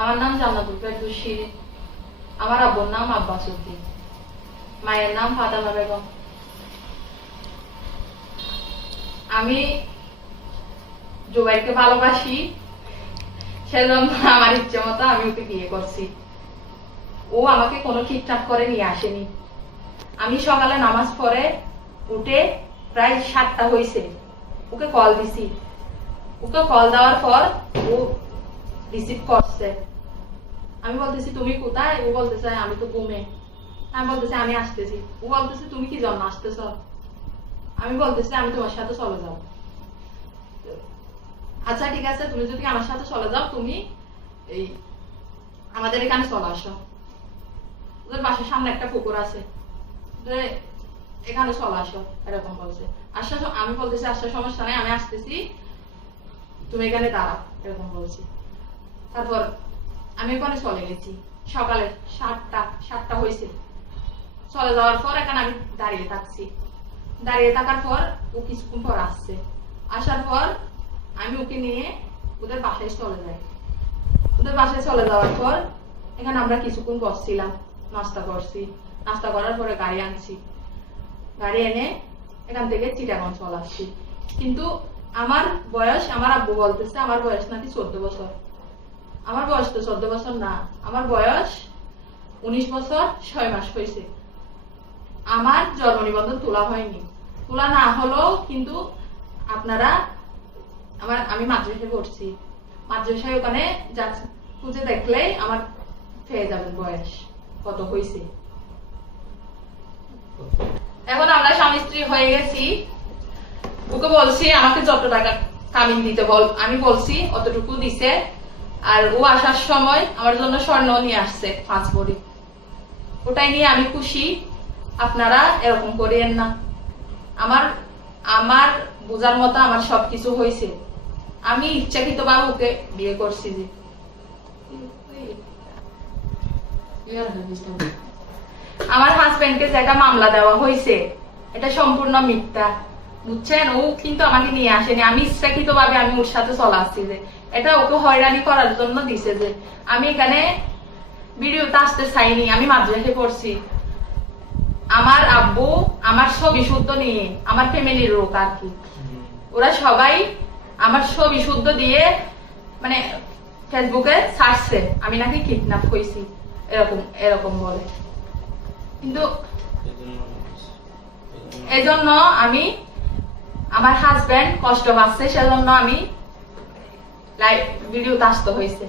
আমার নাম জান্নাতুল ফেরদৌসী আমার আব্বুর নাম আব্বাস উদ্দিন মায়ের নাম ফাতেমা বেগম। আমি জুবাইরকে ভালোবাসি। সেজন্য আমার ইচ্ছে মতো আমি ওকে বিয়ে করছি। ও আমাকে কোনো ঠিকঠাক করে নিয়ে আসেনি। আমি সকালে নামাজ পড়ে উঠে প্রায় সাতটা হয়েছে ওকে কল দিছি। ওকে কল দেওয়ার পর ও রিসিভ করছে। আমি বলতেছি, তুমি কোথায়? ও বলতেছে, আমি তো ঘুমে। আমি বলতেছি, আমি আসতেছি। ও বলতেছে, তুমি কি জন্য আসতেছ? আমি বলতেছি, আমি তোমার সাথে চলে যাব। আচ্ছা ঠিক আছে, তুমি যদি আমার সাথে চলে যাও, তুমি এই আমাদের এখানে চলে আসো। ওদের বাসার সামনে একটা পুকুর আছে এখানে চলে আসো, এরকম বলছে। আসার আমি বলতেছি, আসার সমস্যা নেই, আমি আসতেছি। তুমি এখানে দাঁড়াও, এরকম বলছি। তারপর আমি ওখানে চলে গেছি। সকালে সাতটা সাতটা হয়েছে চলে যাওয়ার পর এখানে আমি দাঁড়িয়ে থাকছি। দাঁড়িয়ে থাকার পর ও কিছুক্ষণ পর আসছে। আসার পর আমি ওকে নিয়ে ওদের বাসায় চলে যাই। ওদের বাসায় চলে যাওয়ার পর এখানে আমরা কিছুক্ষণ বসছিলাম, নাস্তা করছি। নাস্তা করার পরে গাড়ি আনছি। গাড়ি এনে এখান থেকে চিটাগঞ্জ চলে আসছি। কিন্তু আমার বয়স, আমার আব্বু বলতেছে, আমার বয়স নাকি চোদ্দ বছর। আমার বয়স তো চোদ্দ বছর না। আমার বয়স উনিশ বছর ছয় মাস হয়েছে। আমার জন্ম নিবন্ধন তোলা হয়নি। তোলা না হলেও কিন্তু আপনারা আমার, আমি মাদ্রাসায় পড়ছি। মাদ্রাসায় ওখানে খুঁজে দেখলে আমার পেয়ে যাবেন বয়স। কত হয়েছে? এখন আমরা স্বামী স্ত্রী হয়ে গেছি। ওকে বলছি, আমাকে যত টাকা কামিন দিতে বল। আমি বলছি, অতটুকু দিছে আর ও আসার সময় আমার জন্য স্বর্ণ নিয়ে আসছে পাঁচ ভরি ওটাই নিয়ে আমি খুশি। আপনারা এরকম করিয়েন না। আমার আমার বোঝার মতো আমার সবকিছু হয়েছে। আমি ইচ্ছাকৃত ভাবে ওকে বিয়ে করছি যে। আমার হাজবেন্ডকে যেটা মামলা দেওয়া হয়েছে, এটা সম্পূর্ণ মিথ্যা। বুঝছেন? ও কিন্তু আমাকে নিয়ে আসেনি। আমি ইচ্ছাকৃত ভাবে আমি ওর সাথে চলে আসছি যে। এটা ওকে হয়রানি করার জন্য দিছে যে আমি এখানে ভিডিওতে আসতে চাইনি আমি মাদ্রাসে পড়ছি। আমার আব্বু আমার ছবি শুদ্ধ নিয়ে আমার ফ্যামিলির লোক আর কি। ওরা সবাই আমার ছবি শুদ্ধ দিয়ে মানে ফেসবুকে ছাড়ছে। আমি নাকি কিডন্যাপ হয়েছি এরকম এরকম বলে। কিন্তু এজন্য আমি আমার হাজবেন্ড কষ্ট পাচ্ছে সেজন্য আমি লাইভ ভিডিওতে আসতে হয়েছে